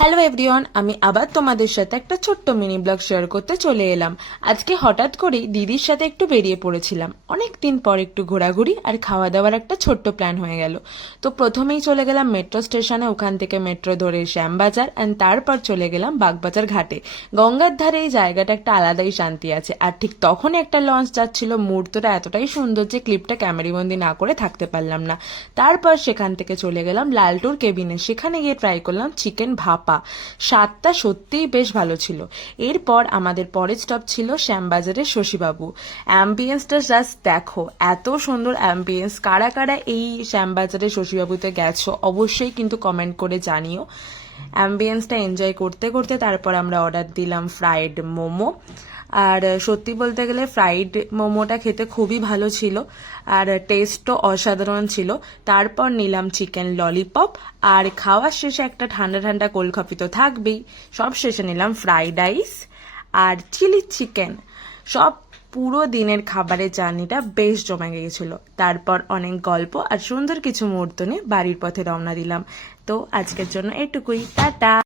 Hello everyone, আমি আবার তোমাদের সাথে একটা ছোট্ট মিনি ব্লগ শেয়ার করতে চলে এলাম। আজকে হঠাৎ করেই দিদির সাথে একটু বেরিয়ে পড়েছিলাম। অনেক দিন পর একটু ঘোরাঘুরি আর খাওয়া দাওয়ার একটা ছোট্ট প্ল্যান হয়ে গেল। তো প্রথমেই চলে গেলাম মেট্রো স্টেশনে, ওখান থেকে মেট্রো ধরে শ্যামবাজার অ্যান্ড তারপর চলে গেলাম বাগবাজার ঘাটে। গঙ্গার ধারে এই জায়গাটা একটা আলাদাই শান্তি আছে। আর ঠিক তখনই একটা লঞ্চ যাচ্ছিল। মুহূর্তটা এতটাই সুন্দর যে ক্লিপটা ক্যামেরাবন্দি না করে থাকতে পারলাম না। তারপর সেখান থেকে চলে গেলাম লালটুর কেবিনে, সেখানে গিয়ে ট্রাই করলাম চিকেন ভাপা। স্বাদটা সত্যিই বেশ ভালো ছিল। এরপর আমাদের পরের স্টপ ছিল শ্যামবাজারের শশীবাবু। অ্যাম্বিয়েন্সটা জাস্ট দেখো, এত সুন্দর অ্যাম্বিয়েন্স। কারা কারা এই শ্যামবাজারের শশীবাবুতে গেছো অবশ্যই কিন্তু কমেন্ট করে জানিও। অ্যাম্বিয়েন্সটা এনজয় করতে করতে তারপর আমরা অর্ডার দিলাম ফ্রাইড মোমো। আর সত্যি বলতে গেলে ফ্রাইড মোমোটা খেতে খুবই ভালো ছিল আর টেস্টও অসাধারণ ছিল। তারপর নিলাম চিকেন ললিপপ আর খাওয়ার শেষে একটা ঠান্ডা ঠান্ডা কোল্ড কফি তো থাকবেই। সব শেষে নিলাম ফ্রাইড রাইস আর চিলি চিকেন। সব পুরো দিনের খাবারের জার্নিটা বেশ জমে গিয়েছিল। তারপর অনেক গল্প আর সুন্দর কিছু মুহূর্ত নিয়ে বাড়ির পথে রওনা দিলাম। তো আজকের জন্য এটুকুই, টাটা।